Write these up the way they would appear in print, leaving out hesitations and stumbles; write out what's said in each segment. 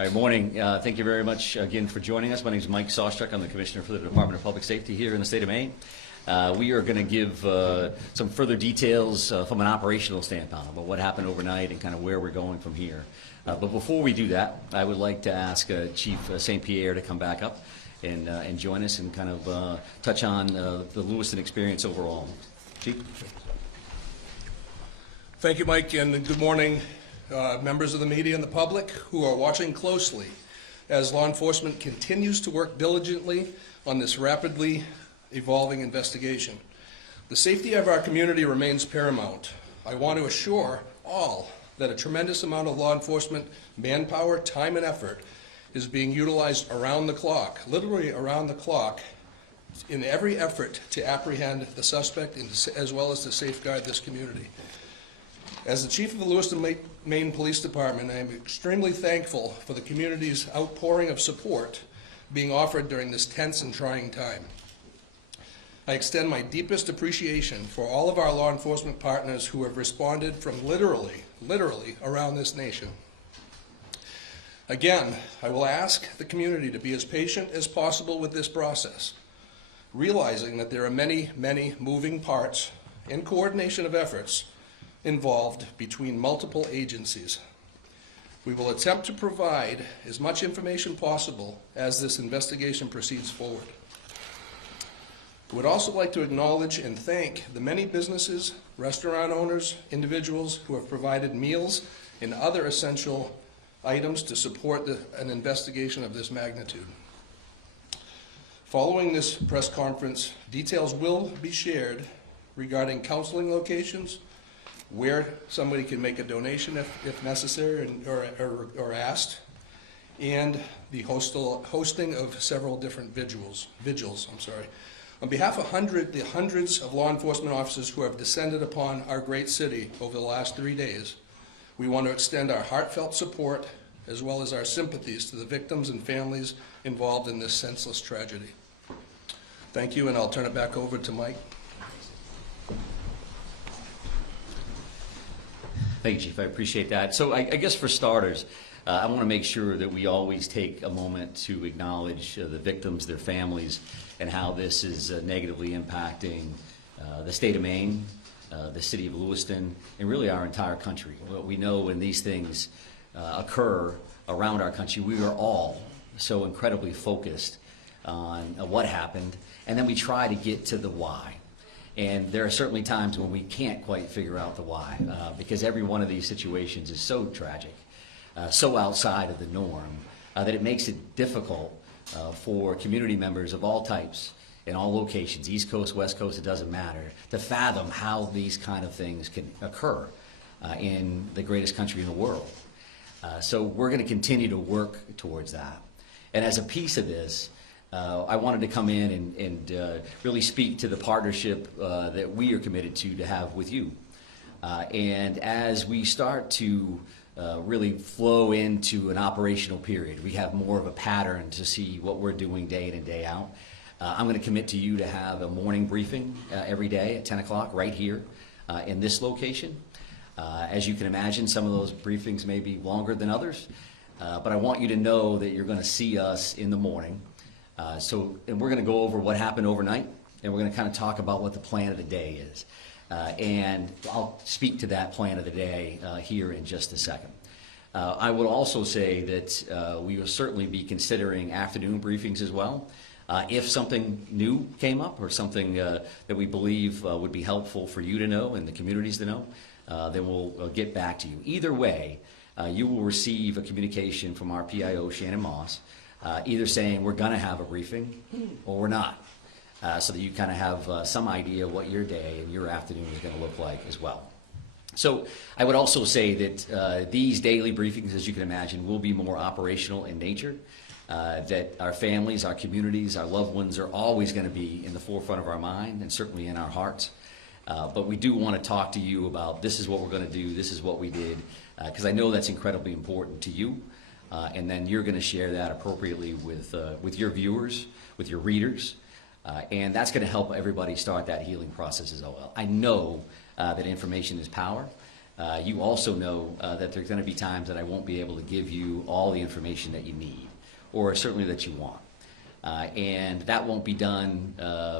All right, morning. Thank you very much again for joining us. My name is Mike Sawstruck. I'm the Commissioner for the Department of Public Safety here in the state of Maine. We are going to give some further details from an operational standpoint about what happened overnight and kind of where we're going from here. But before we do that, I would like to ask Chief St. Pierre to come back up and join us and kind of touch on the Lewiston experience overall. Chief? Thank you, Mike, and good morning, members of the media and the public who are watching closely as law enforcement continues to work diligently on this rapidly evolving investigation. The safety of our community remains paramount. I want to assure all that a tremendous amount of law enforcement manpower, time, and effort is being utilized around the clock, literally around the clock, in every effort to apprehend the suspect as well as to safeguard this community. As the Chief of the Lewiston, Maine Police Department, I am extremely thankful for the community's outpouring of support being offered during this tense and trying time. I extend my deepest appreciation for all of our law enforcement partners who have responded from literally around this nation. Again, I will ask the community to be as patient as possible with this process, realizing that there are many moving parts and coordination of efforts involved between multiple agencies. We will attempt to provide as much information possible as this investigation proceeds forward. I would also like to acknowledge and thank the many businesses, restaurant owners, individuals who have provided meals and other essential items to support an investigation of this magnitude. Following this press conference, details will be shared regarding counseling locations, where somebody can make a donation if necessary or asked, and the hosting of several different vigils. On behalf of the hundreds of law enforcement officers who have descended upon our great city over the last 3 days, we want to extend our heartfelt support as well as our sympathies to the victims and families involved in this senseless tragedy. Thank you, and I'll turn it back over to Mike. Thank you, Chief. I appreciate that. So I guess for starters, I want to make sure that we always take a moment to acknowledge the victims, their families, and how this is negatively impacting the state of Maine, the city of Lewiston, and really our entire country. We know when these things occur around our country, we are all so incredibly focused on what happened, and then we try to get to the why. And there are certainly times when we can't quite figure out the why, because every one of these situations is so tragic, so outside of the norm, that it makes it difficult for community members of all types in all locations, East Coast, West Coast, it doesn't matter, to fathom how these kind of things can occur in the greatest country in the world. So we're going to continue to work towards that. And as a piece of this, I wanted to come in and really speak to the partnership that we are committed to have with you. And as we start to really flow into an operational period, we have more of a pattern to see what we're doing day in and day out. I'm going to commit to you to have a morning briefing every day at 10 o'clock right here in this location. As you can imagine, some of those briefings may be longer than others, but I want you to know that you're going to see us in the morning. And we're going to go over what happened overnight, and we're going to kind of talk about what the plan of the day is. And I'll speak to that plan of the day here in just a second. I would also say that we will certainly be considering afternoon briefings as well. If something new came up or something that we believe would be helpful for you to know and the communities to know, then we'll get back to you. Either way, you will receive a communication from our PIO, Shannon Moss, either saying we're going to have a briefing or we're not, so that you kind of have some idea what your day and your afternoon is going to look like as well. So I would also say that these daily briefings, as you can imagine, will be more operational in nature, that our families, our communities, our loved ones are always going to be in the forefront of our mind and certainly in our hearts. But we do want to talk to you about this is what we're going to do, this is what we did, because I know that's incredibly important to you. And then you're going to share that appropriately with your viewers, with your readers, and that's going to help everybody start that healing process as well. I know that information is power, You also know that there's going to be times that I won't be able to give you all the information that you need, or certainly that you want. And that won't be done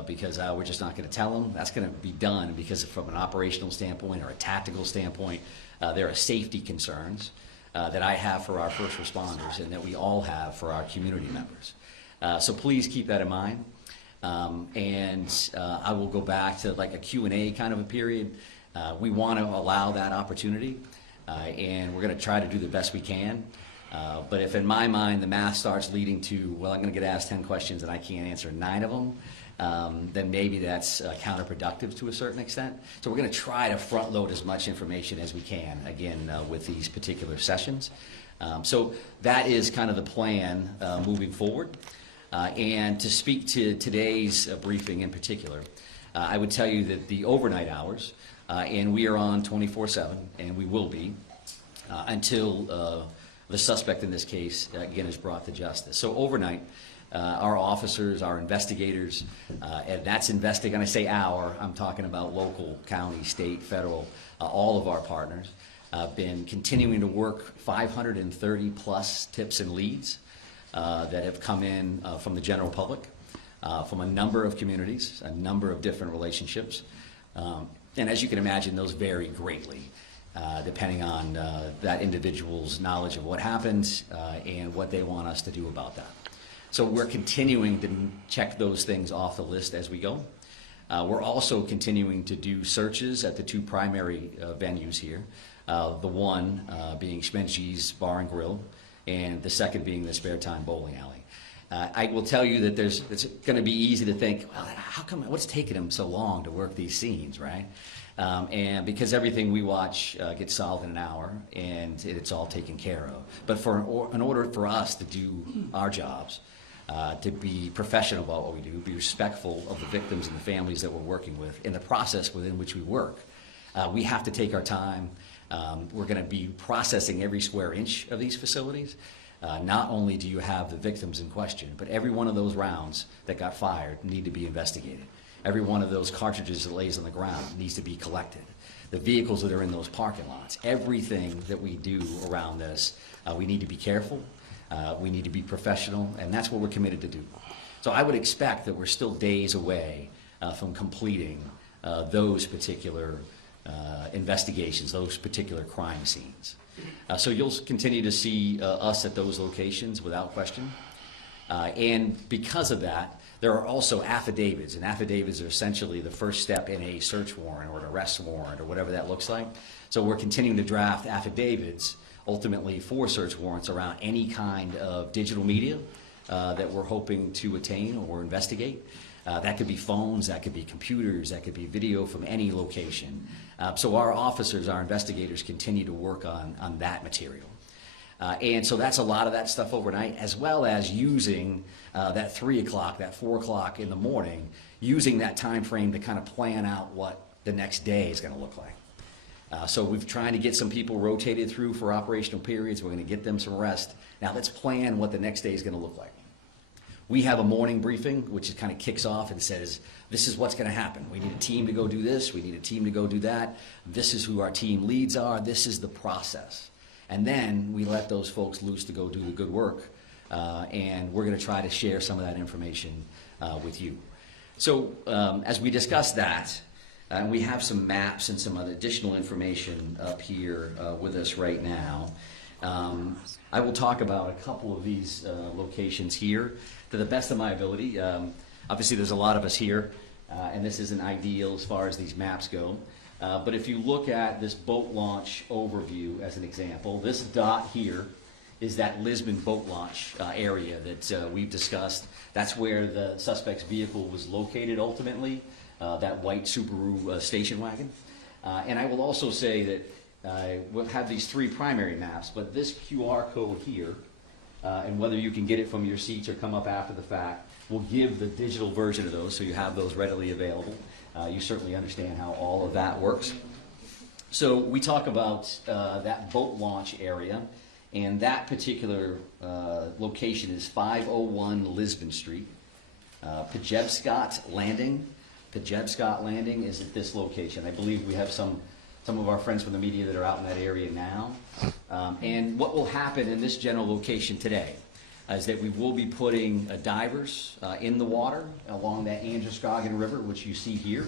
because we're just not going to tell them. That's going to be done because from an operational standpoint or a tactical standpoint, there are safety concerns that I have for our first responders and that we all have for our community members. So please keep that in mind. I will go back to like a Q&A kind of a period. We want to allow that opportunity, and we're going to try to do the best we can. But if in my mind the math starts leading to, well, I'm going to get asked 10 questions and I can't answer 9 of them, then maybe that's counterproductive to a certain extent. So we're going to try to front load as much information as we can, again, with these particular sessions. So that is kind of the plan moving forward. And to speak to today's briefing in particular, I would tell you that the overnight hours, and we are on 24/7, and we will be until the suspect in this case, again, is brought to justice. So overnight, our officers, our investigators, and that's investigating, and I say our, I'm talking about local, county, state, federal, all of our partners, been continuing to work 530 plus tips and leads that have come in from the general public, from a number of communities, a number of different relationships. And as you can imagine, those vary greatly. Depending on that individual's knowledge of what happened and what they want us to do about that. So we're continuing to check those things off the list as we go. We're also continuing to do searches at the 2 primary venues here, the one being Schmenchi's Bar and Grill, and the second being the Spare Time Bowling Alley. I will tell you that it's going to be easy to think, well, how come, what's taking them so long to work these scenes, right? And because everything we watch gets solved in an hour, and it's all taken care of. But in order for us to do our jobs, to be professional about what we do, be respectful of the victims and the families that we're working with, in the process within which we work, we have to take our time. We're going to be processing every square inch of these facilities. Not only do you have the victims in question, but every one of those rounds that got fired need to be investigated. Every one of those cartridges that lays on the ground needs to be collected. The vehicles that are in those parking lots, everything that we do around this, we need to be careful, we need to be professional, and that's what we're committed to do. So I would expect that we're still days away from completing those particular investigations, those particular crime scenes. So you'll continue to see us at those locations without question. And because of that, there are also affidavits, and affidavits are essentially the first step in a search warrant or an arrest warrant or whatever that looks like. So we're continuing to draft affidavits ultimately for search warrants around any kind of digital media that we're hoping to attain or investigate. That could be phones, that could be computers, that could be video from any location. So our officers, our investigators continue to work on that material. And so that's a lot of that stuff overnight, as well as using that 3 o'clock, that 4 o'clock in the morning, using that time frame to kind of plan out what the next day is going to look like. So we've trying to get some people rotated through for operational periods. We're going to get them some rest. Now let's plan what the next day is going to look like. We have a morning briefing, which kind of kicks off and says, this is what's going to happen. We need a team to go do this. We need a team to go do that. This is who our team leads are. This is the process. And then we let those folks loose to go do the good work. And we're going to try to share some of that information with you. So as we discuss that, and we have some maps and some other additional information up here with us right now. I will talk about a couple of these locations here to the best of my ability. Obviously, there's a lot of us here, and this isn't ideal as far as these maps go. But if you look at this boat launch overview as an example, this dot here is that Lisbon boat launch area that we've discussed. That's where the suspect's vehicle was located ultimately, that white Subaru station wagon. And I will also say that we'll have these 3 primary maps, but this QR code here, and whether you can get it from your seats or come up after the fact, will give the digital version of those so you have those readily available. You certainly understand how all of that works. So we talk about that boat launch area, and that particular location is 501 Lisbon Street. Pejebscott Landing. Pejebscott Landing is at this location. I believe we have some some of our friends from the media that are out in that area now. And what will happen in this general location today is that we will be putting divers in the water along that Androscoggin River, which you see here.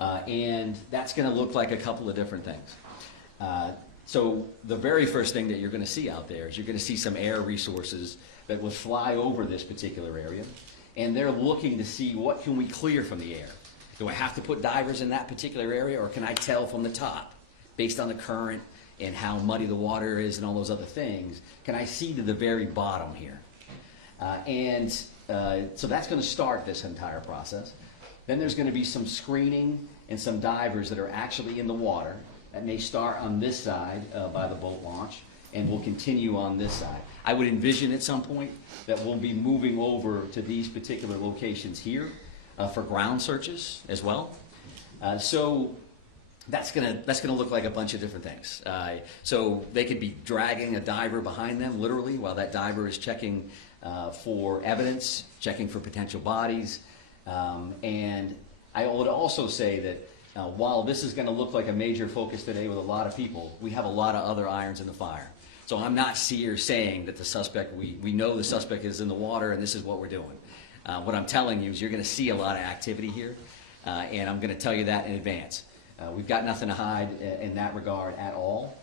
And that's going to look like a couple of different things. So the very first thing that you're going to see out there is you're going to see some air resources that will fly over this particular area. And they're looking to see what can we clear from the air. Do I have to put divers in that particular area, or can I tell from the top, based on the current and how muddy the water is and all those other things, can I see to the very bottom here? So that's going to start this entire process. Then there's going to be some screening and some divers that are actually in the water that may start on this side by the boat launch and will continue on this side. I would envision at some point that we'll be moving over to these particular locations here for ground searches as well. So that's gonna look like a bunch of different things. So they could be dragging a diver behind them, literally, while that diver is checking for evidence, checking for potential bodies. And I would also say that while this is going to look like a major focus today with a lot of people, we have a lot of other irons in the fire. So I'm not here saying that the suspect, we know the suspect is in the water and this is what we're doing. What I'm telling you is you're going to see a lot of activity here, and I'm going to tell you that in advance. We've got nothing to hide in that regard at all.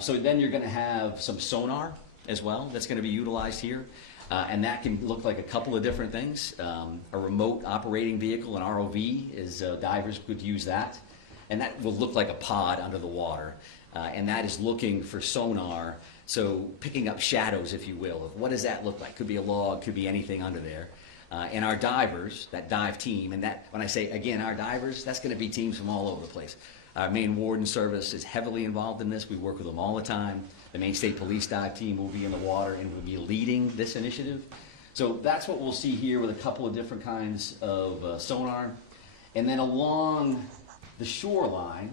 So then you're going to have some sonar as well that's going to be utilized here. And that can look like a couple of different things. A remote operating vehicle, an ROV, is divers could use that. And that will look like a pod under the water. And that is looking for sonar, so picking up shadows, if you will, of what does that look like. Could be a log, could be anything under there. And our divers, that dive team, and that, when I say, again, our divers, that's going to be teams from all over the place. Our Maine Warden Service is heavily involved in this. We work with them all the time. The Maine State Police dive team will be in the water and will be leading this initiative. So that's what we'll see here with a couple of different kinds of sonar. And then along the shoreline,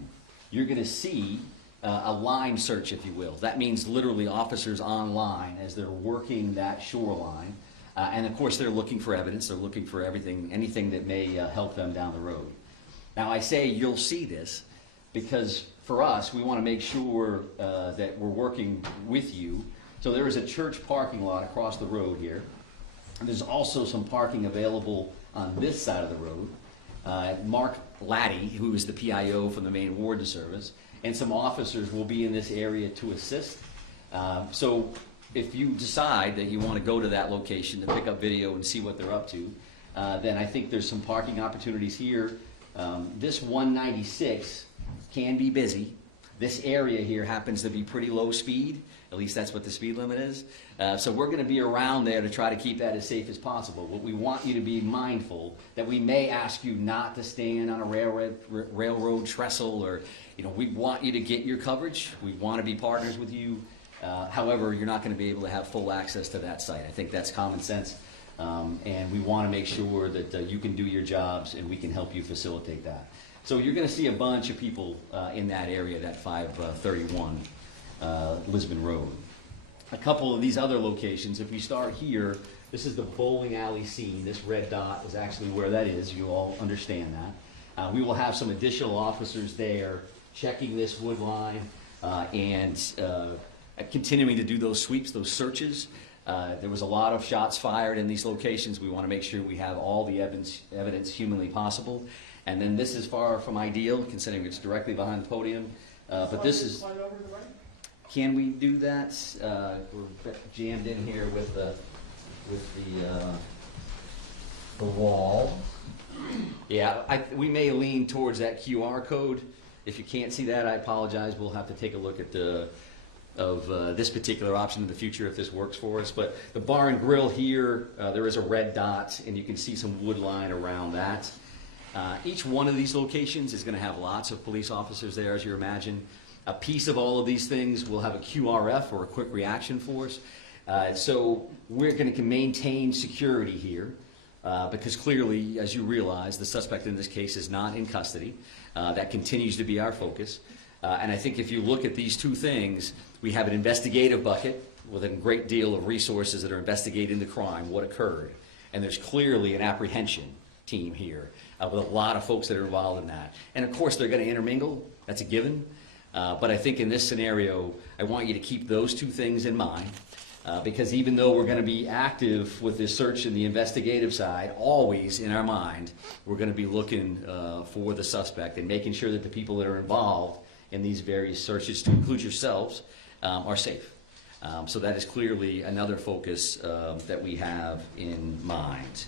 you're going to see a line search, if you will. That means literally officers on line as they're working that shoreline. And of course, they're looking for evidence. They're looking for anything that may help them down the road. Now, I say you'll see this because for us, we want to make sure that we're working with you. So there is a church parking lot across the road here. And there's also some parking available on this side of the road. Mark Laddie, who is the PIO from the Maine Warden Service, and some officers will be in this area to assist. So if you decide that you want to go to that location to pick up video and see what they're up to, then I think there's some parking opportunities here. This 196 can be busy. This area here happens to be pretty low speed. At least that's what the speed limit is. So we're going to be around there to try to keep that as safe as possible. But we want you to be mindful that we may ask you not to stand on a railroad trestle, or we want you to get your coverage. We want to be partners with you. However, you're not going to be able to have full access to that site. I think that's common sense. And we want to make sure that you can do your jobs and we can help you facilitate that. So you're going to see a bunch of people in that area, that 531 Lisbon Road. A couple of these other locations, if we start here, this is the bowling alley scene. This red dot is actually where that is. You all understand that. We will have some additional officers there checking this wood line and continuing to do those sweeps, those searches. There was a lot of shots fired in these locations. We want to make sure we have all the evidence humanly possible. And then this is far from ideal, considering it's directly behind the podium. But this is... Can we do that? We're jammed in here with the wall. Yeah, we may lean towards that QR code. If you can't see that, I apologize. We'll have to take a look at this particular option in the future if this works for us. But the bar and grill here, there is a red dot, and you can see some wood line around that. Each one of these locations is going to have lots of police officers there, as you imagine. A piece of all of these things will have a QRF, or a quick reaction force. So we're going to maintain security here because clearly, as you realize, the suspect in this case is not in custody. That continues to be our focus. And I think if you look at these two things, we have an investigative bucket with a great deal of resources that are investigating the crime, what occurred. And there's clearly an apprehension team here with a lot of folks that are involved in that. And of course, they're going to intermingle. That's a given. But I think in this scenario, I want you to keep those two things in mind. Because even though we're going to be active with this search and the investigative side, always in our mind, we're going to be looking for the suspect and making sure that the people that are involved in these various searches, to include yourselves, are safe. So that is clearly another focus that we have in mind.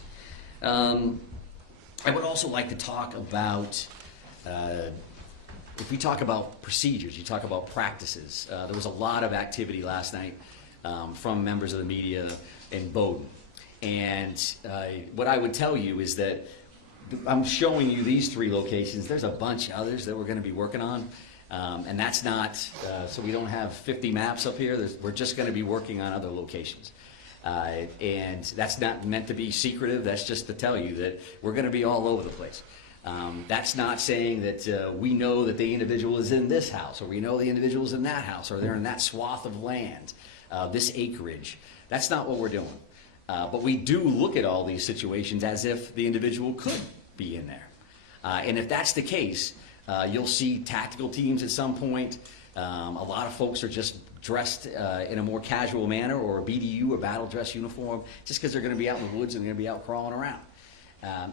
I would also like to talk about, if we talk about procedures, you talk about practices. There was a lot of activity last night from members of the media in Bowdoin. And what I would tell you is that I'm showing you these 3 locations. There's a bunch of others that we're going to be working on. And that's not, so we don't have 50 maps up here. We're just going to be working on other locations. And that's not meant to be secretive. That's just to tell you that we're going to be all over the place. That's not saying that we know that the individual is in this house, or we know the individual is in that house, or they're in that swath of land, this acreage. That's not what we're doing. But we do look at all these situations as if the individual could be in there. And if that's the case, you'll see tactical teams at some point. A lot of folks are just dressed in a more casual manner, or a BDU, a battle dress uniform, just because they're going to be out in the woods and they're going to be out crawling around.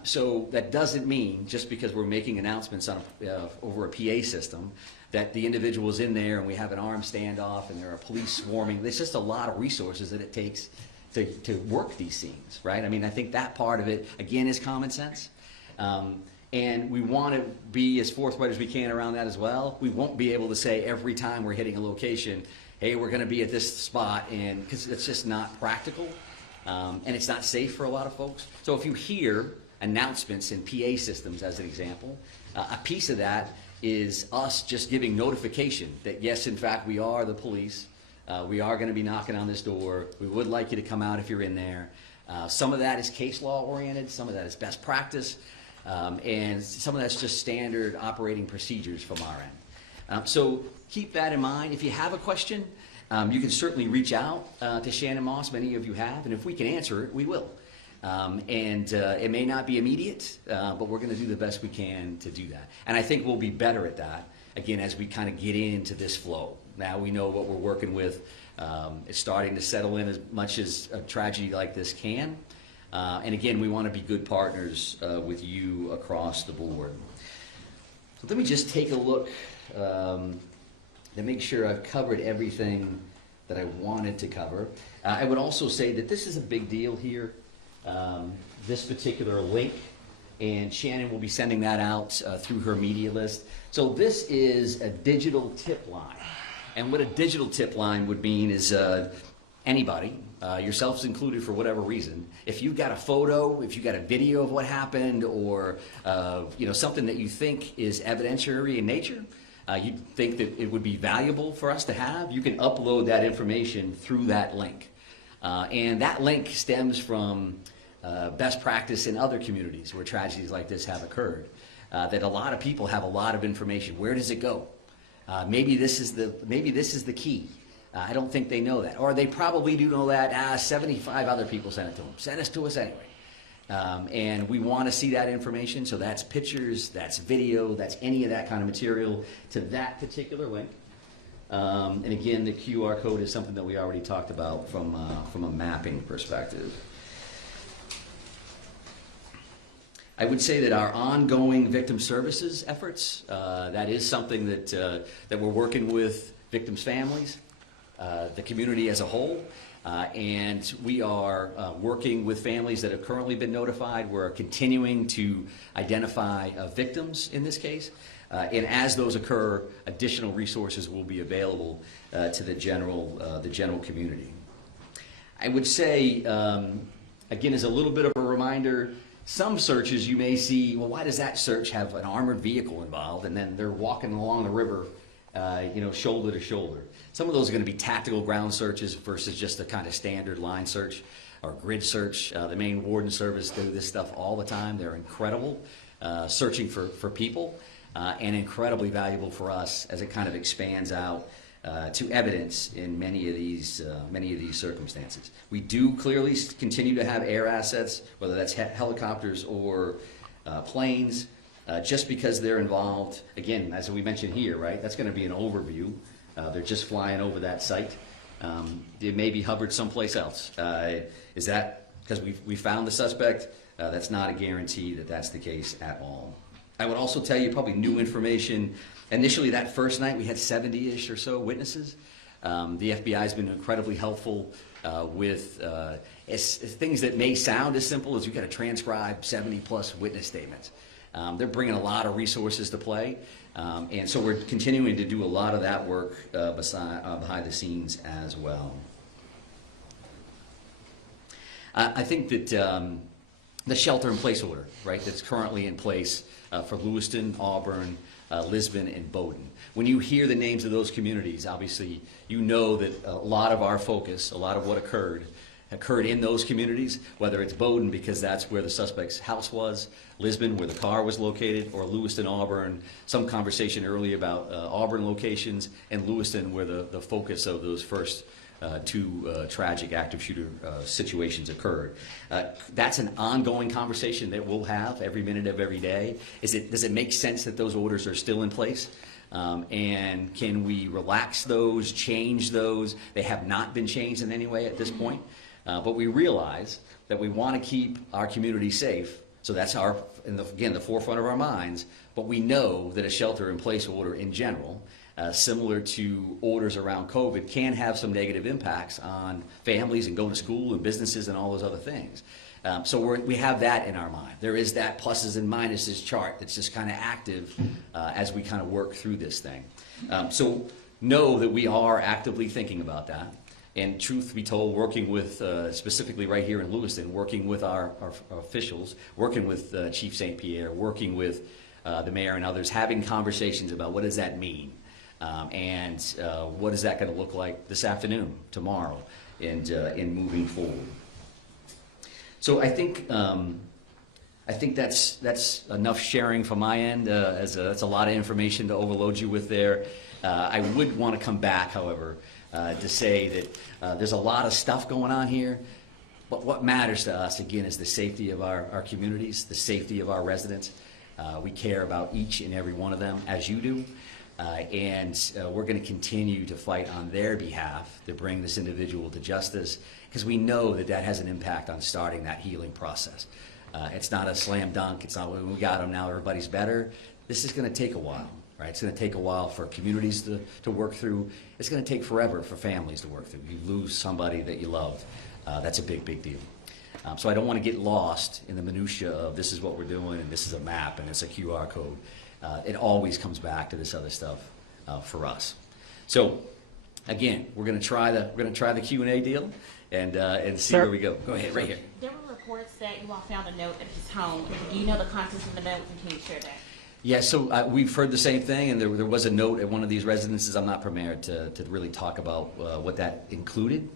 So that doesn't mean, just because we're making announcements on over a PA system, that the individual is in there and we have an armed standoff and there are police swarming. There's just a lot of resources that it takes to work these scenes, right? I mean, I think that part of it, again, is common sense. And we want to be as forthright as we can around that as well. We won't be able to say every time we're hitting a location, hey, we're going to be at this spot, and because it's just not practical, and it's not safe for a lot of folks. So if you hear announcements in PA systems, as an example, a piece of that is us just giving notification that, yes, in fact, we are the police. We are going to be knocking on this door. We would like you to come out if you're in there. Some of that is case law oriented. Some of that is best practice. And some of that's just standard operating procedures from our end. So keep that in mind. If you have a question, you can certainly reach out to Shannon Moss. Many of you have. And if we can answer it, we will. And it may not be immediate, but we're going to do the best we can to do that. And I think we'll be better at that, again, as we kind of get into this flow. Now we know what we're working with. It's starting to settle in as much as a tragedy like this can. And again, we want to be good partners with you across the board. So let me just take a look to make sure I've covered everything that I wanted to cover. I would also say that this is a big deal here, this particular link, and Shannon will be sending that out through her media list. So this is a digital tip line. And what a digital tip line would mean is anybody, yourselves included for whatever reason, if you've got a photo, if you've got a video of what happened, or something that you think is evidentiary in nature, you think that it would be valuable for us to have, you can upload that information through that link. And that link stems from best practice in other communities where tragedies like this have occurred, that a lot of people have a lot of information. Where does it go? Maybe this is the key. I don't think they know that. Or they probably do know that. 75 other people sent it to them. Send it to us anyway. And we want to see that information. So that's pictures, that's video, that's any of that kind of material to that particular link. And again, the QR code is something that we already talked about from a mapping perspective. I would say that our ongoing victim services efforts, that is something that we're working with victims' families, the community as a whole, and we are working with families that have currently been notified. We're continuing to identify victims in this case, and as those occur, additional resources will be available to the general community. I would say, again, as a little bit of a reminder, some searches you may see, well, why does that search have an armored vehicle involved, and then they're walking along the river, shoulder to shoulder. Some of those are going to be tactical ground searches versus just a kind of standard line search or grid search. The Maine Warden Service do this stuff all the time. They're incredible, searching for people, and incredibly valuable for us as it kind of expands out to evidence in many of these circumstances. We do clearly continue to have air assets, whether that's helicopters or planes, just because they're involved, again, as we mentioned here, right, that's going to be an overview. They're just flying over that site. They may be hovered someplace else. Is that because we found the suspect? That's not a guarantee that that's the case at all. I would also tell you probably new information. Initially, that first night, we had 70-ish or so witnesses. The FBI has been incredibly helpful with things that may sound as simple as you've got to transcribe 70-plus witness statements. They're bringing a lot of resources to play, and so we're continuing to do a lot of that work behind the scenes as well. I think that the shelter-in-place order, right, that's currently in place for Lewiston, Auburn, Lisbon, and Bowdoin. When you hear the names of those communities, obviously you know that a lot of our focus, a lot of what occurred in those communities, whether it's Bowdoin because that's where the suspect's house was, Lisbon where the car was located, or Lewiston, Auburn, some conversation earlier about Auburn locations, and Lewiston where the focus of those first two tragic active shooter situations occurred. That's an ongoing conversation that we'll have every minute of every day. Does it make sense that those orders are still in place? And can we relax those, change those? They have not been changed in any way at this point. But we realize that we want to keep our community safe. So that's again, the forefront of our minds. But we know that a shelter-in-place order in general, similar to orders around COVID, can have some negative impacts on families and going to school and businesses and all those other things. So we have that in our mind. There is that pluses and minuses chart that's just kind of active as we kind of work through this thing. So know that we are actively thinking about that. And truth be told, working with, specifically right here in Lewiston, working with our officials, working with Chief St. Pierre, working with the mayor and others, having conversations about what does that mean? And what is that going to look like this afternoon, tomorrow, and moving forward. So I think that's enough sharing from my end. That's a lot of information to overload you with there. I would want to come back, however, to say that there's a lot of stuff going on here, but what matters to us, again, is the safety of our communities, the safety of our residents. We care about each and every one of them, as you do. And we're going to continue to fight on their behalf to bring this individual to justice, because we know that that has an impact on starting that healing process. It's not a slam dunk. It's not when we got them, now everybody's better. This is going to take a while, right? It's going to take a while for communities to work through. It's going to take forever for families to work through. You lose somebody that you love. That's a big, big deal. So I don't want to get lost in the minutia of this is what we're doing and this is a map and it's a QR code. It always comes back to this other stuff for us. So again, we're going to try the Q&A deal and see where we go. Go ahead, right here. There were reports that you all found a note at his home. Do you know the contents of the note, and can you share that? Yeah, so we've heard the same thing, and there was a note at one of these residences. I'm not prepared to really talk about what that included.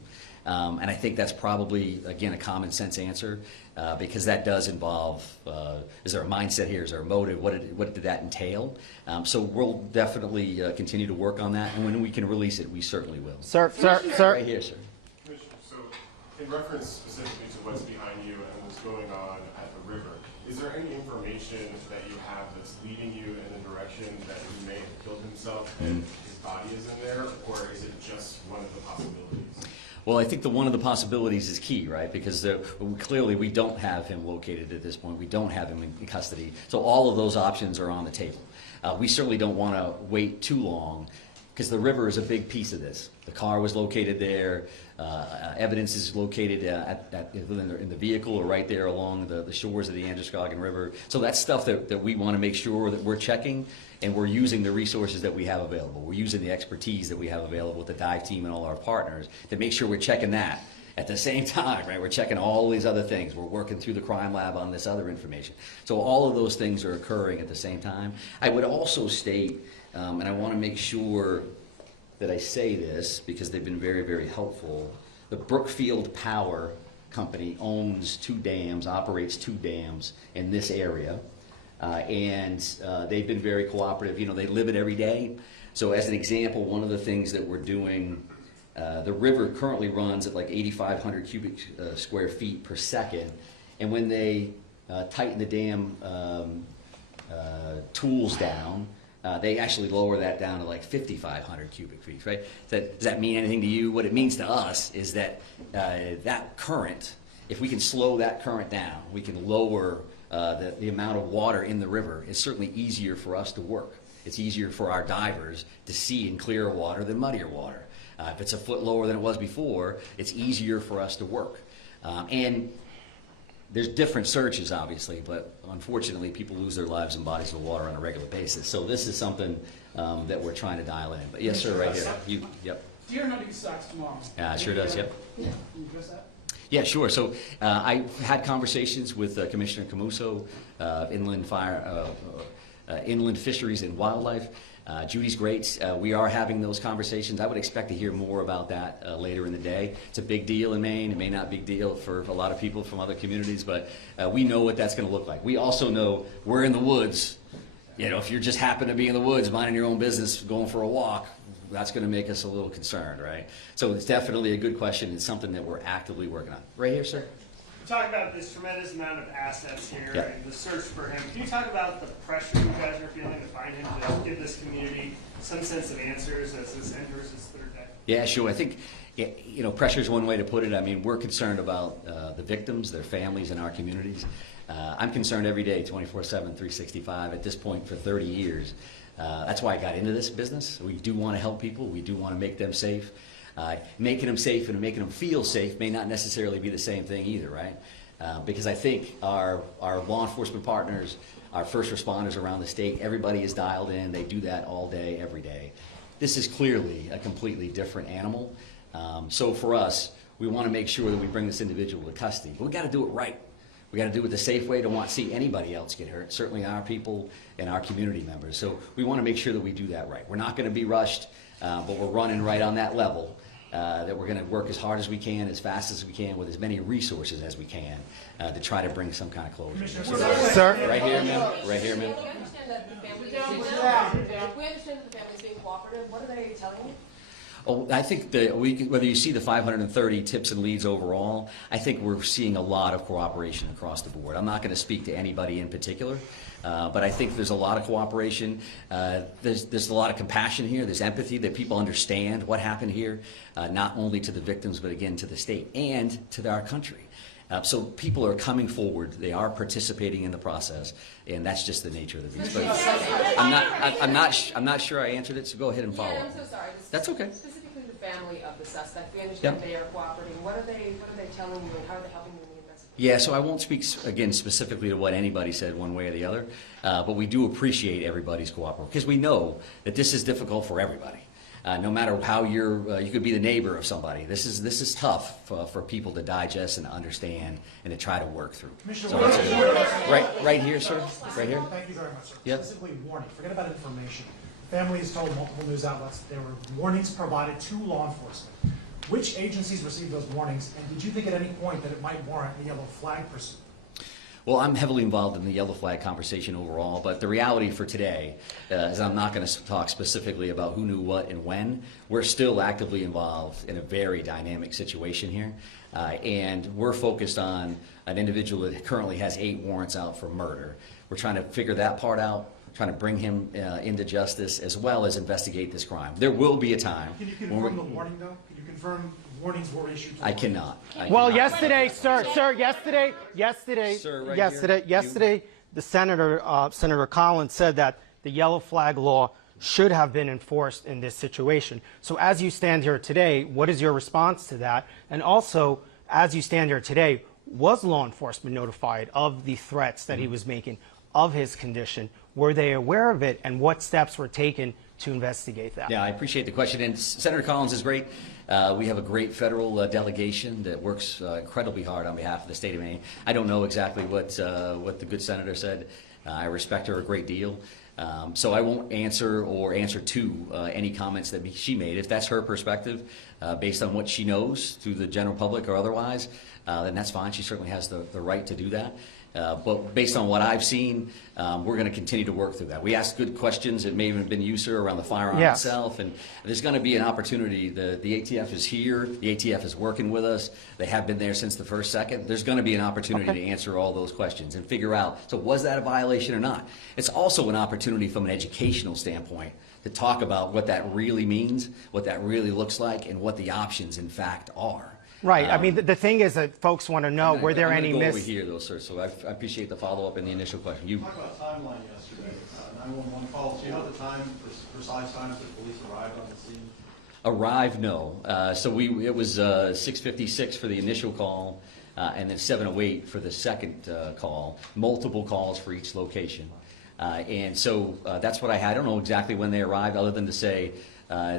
And I think that's probably, again, a common sense answer because that does involve, is there a mindset here? Is there a motive? What did that entail? So we'll definitely continue to work on that, and when we can release it, we certainly will. Sir. Right here, sir. Commissioner, so in reference specifically to what's behind you and what's going on at the river, is there any information that you have that's leading you in the direction that he may have killed himself and his body is in there, or is it just one of the possibilities? Well, I think one of the possibilities is key, right? Because clearly we don't have him located at this point. We don't have him in custody. So all of those options are on the table. We certainly don't want to wait too long because the river is a big piece of this. The car was located there. Evidence is located in the vehicle or right there along the shores of the Androscoggin River. So that's stuff that we want to make sure that we're checking, and we're using the resources that we have available. We're using the expertise that we have available with the dive team and all our partners to make sure we're checking that. At the same time, right, we're checking all these other things. We're working through the crime lab on this other information. So all of those things are occurring at the same time. I would also state, and I want to make sure that I say this because they've been very, very helpful. The Brookfield Power Company owns 2 dams, operates 2 dams in this area. And they've been very cooperative. You know, they live it every day. So as an example, one of the things that we're doing, the river currently runs at like 8,500 cubic square feet per second. And when they tighten the dam tools down, they actually lower that down to like 5,500 cubic feet, right? Does that mean anything to you? What it means to us is that that current, if we can slow that current down, we can lower the amount of water in the river. It's certainly easier for us to work. It's easier for our divers to see in clearer water than muddier water. If it's a foot lower than it was before, it's easier for us to work. And there's different searches, obviously, but unfortunately, people lose their lives in bodies of water on a regular basis. So this is something that we're trying to dial in. But yes, sir, right here. Yep. Deer hunting starts tomorrow. It sure does, yep. Yeah. Can you address that? Yeah, sure. So I had conversations with Commissioner Camuso, Inland Fisheries and Wildlife. Judy's great. We are having those conversations. I would expect to hear more about that later in the day. It's a big deal in Maine. It may not be a big deal for a lot of people from other communities, but we know what that's going to look like. We also know we're in the woods. You know, if you just happen to be in the woods, minding your own business, going for a walk, that's going to make us a little concerned, right? So it's definitely a good question. It's something that we're actively working on. Right here, sir. We talk about this tremendous amount of assets here Yep. and the search for him. Can you talk about the pressure you guys are feeling to find him, to give this community some sense of answers as this enters its third day? Yeah, sure. I think, pressure is one way to put it. I mean, we're concerned about the victims, their families, and our communities. I'm concerned every day, 24/7, 365, at this point for 30 years. That's why I got into this business. We do want to help people. We do want to make them safe. Making them safe and making them feel safe may not necessarily be the same thing either, right? Because I think our law enforcement partners, our first responders around the state, everybody is dialed in. They do that all day, every day. This is clearly a completely different animal. So for us, we want to make sure that we bring this individual to custody. But we got to do it right. We got to do it the safe way. Don't want to see anybody else get hurt, certainly our people and our community members. So we want to make sure that we do that right. We're not going to be rushed, but we're running right on that level. That we're going to work as hard as we can, as fast as we can, with as many resources as we can to try to bring some kind of closure. Sir? Right here, ma'am. Right here, ma'am. We understand that the family is being cooperative. What are they telling you? Oh, I think that whether you see the 530 tips and leads overall, I think we're seeing a lot of cooperation across the board. I'm not going to speak to anybody in particular, but I think there's a lot of cooperation. There's a lot of compassion here. There's empathy that people understand what happened here, not only to the victims, but again to the state and to our country. So people are coming forward. They are participating in the process, and that's just the nature of the beast. But I'm not sure I answered it. So go ahead and follow Yeah, up. I'm so sorry. That's okay. Specifically the family of the suspect. We understand Yep. they are cooperating. What are they telling you, and how are they helping you in the investigation? Yeah, so I won't speak again specifically to what anybody said one way or the other, but we do appreciate everybody's cooperation because we know that this is difficult for everybody. No matter how you could be the neighbor of somebody. This is tough for people to digest and understand and to try to work through. So right here, sir. Right here. Thank you very much, sir. Yep. Specifically warning. Forget about information. The family has told multiple news outlets there were warnings provided to law enforcement. Which agencies received those warnings, and did you think at any point that it might warrant a yellow flag pursuit? Well, I'm heavily involved in the yellow flag conversation overall, but the reality for today is I'm not going to talk specifically about who knew what and when. We're still actively involved in a very dynamic situation here, and we're focused on an individual that currently has 8 warrants out for murder. We're trying to figure that part out, trying to bring him into justice, as well as investigate this crime. There will be a time. Can you confirm the warning, though? Can you confirm warnings were issued? I cannot. Well, yesterday, yesterday, the Senator Collins said that the yellow flag law should have been enforced in this situation. So as you stand here today, what is your response to that? And also, as you stand here today, was law enforcement notified of the threats that he was making, of his condition? Were they aware of it, and what steps were taken to investigate that? Yeah, I appreciate the question, and Senator Collins is great. We have a great federal delegation that works incredibly hard on behalf of the state of Maine. I don't know exactly what the good senator said. I respect her a great deal. So I won't answer to any comments that she made. If that's her perspective, based on what she knows through the general public or otherwise, then that's fine. She certainly has the right to do that. But based on what I've seen, we're going to continue to work through that. We asked good questions. It may have been you, sir, around the firearm Yes. itself. And there's going to be an opportunity. The ATF is here. The ATF is working with us. They have been there since the first second. There's going to be an opportunity to answer all those questions and figure out, so was that a violation or not? It's also an opportunity from an educational standpoint to talk about what that really means, what that really looks like, and what the options, in fact, are. Right. I mean, the thing is that folks want to know, were there any I'm gonna go miss? over here, though, sir, so I appreciate the follow-up and the initial question. You, Talk about timeline yesterday, 911 calls. Do you know the time, the precise time that the police arrived on the scene? arrive, no. So it was 6:56 for the initial call, and then 7:08 for the second call. Multiple calls for each location. And so that's what I had. I don't know exactly when they arrived, other than to say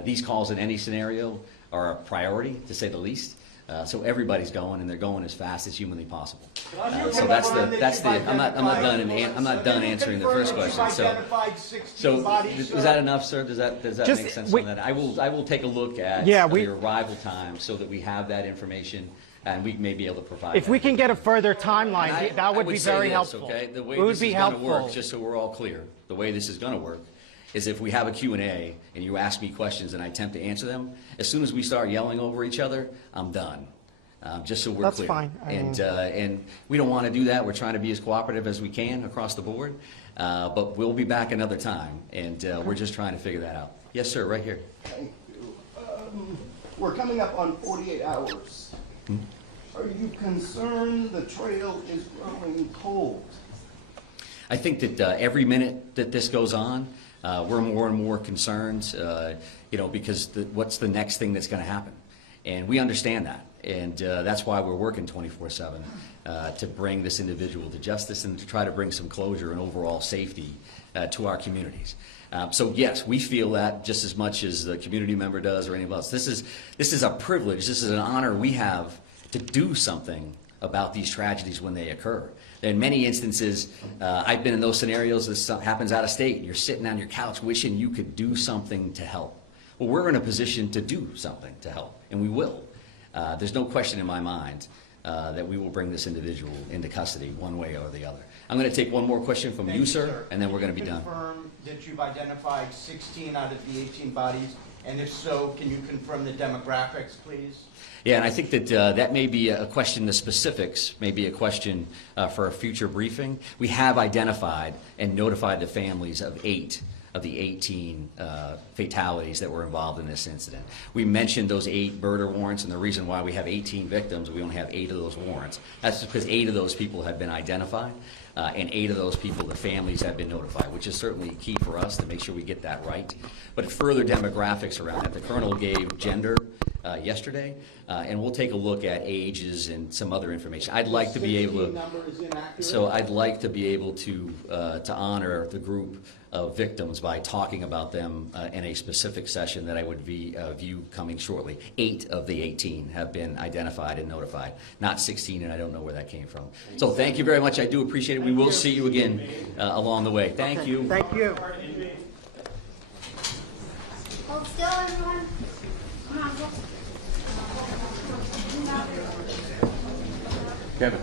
these calls in any scenario are a priority, to say the least. So everybody's going, and they're going as fast as humanly possible. So that's the. I'm not done answering the first question. So is that enough, sir? Does that Just- make sense we- on that? I will take a look at Yeah, the arrival time so that we have that information, and we may be able to provide. If that. we can get a further timeline, And that would I be say very this, helpful. Okay? The way It would this be is going to helpful. work, just so we're all clear, the way this is going to work is if we have a Q&A and you ask me questions and I attempt to answer them, as soon as we start yelling over each other, I'm done. Just so we're That's clear. fine. And we don't want to do that. We're trying to be as cooperative as we can across the board. But we'll be back another time, and we're just trying to figure that out. Yes, sir, right here. Thank you. We're coming up on 48 hours. Are you concerned the trail is growing cold? I think that every minute that this goes on, we're more and more concerned, because what's the next thing that's going to happen? And we understand that. And that's why we're working 24/7 to bring this individual to justice and to try to bring some closure and overall safety to our communities. So yes, we feel that just as much as the community member does or any of us. This is a privilege. This is an honor we have to do something about these tragedies when they occur. In many instances, I've been in those scenarios. This happens out of state. You're sitting on your couch wishing you could do something to help. Well, we're in a position to do something to help, and we will. There's no question in my mind that we will bring this individual into custody one way or the other. I'm going to take one more question from you, sir, and then we're going to be done. Confirm that you've identified 16 out of the 18 bodies, and if so, can you confirm the demographics, please? Yeah, and I think that that may be a question, the specifics may be a question for a future briefing. We have identified and notified the families of 8 of the 18 fatalities that were involved in this incident. We mentioned those 8 murder warrants, and the reason why we have 18 victims, we only have 8 of those warrants. That's because 8 of those people have been identified, and 8 of those people, the families have been notified, which is certainly key for us to make sure we get that right. But further demographics around it, the colonel gave gender yesterday, and we'll take a look at ages and some other information. I'd like to be able to, I'd like to be able to honor the group of victims by talking about them in a specific session that I would view coming shortly. 8 of the 18 have been identified and notified, not 16, and I don't know where that came from. So thank you very much. I do appreciate it. We will see you again along the way. Thank you. Thank you. Hold still, everyone. Come on, go. Kevin.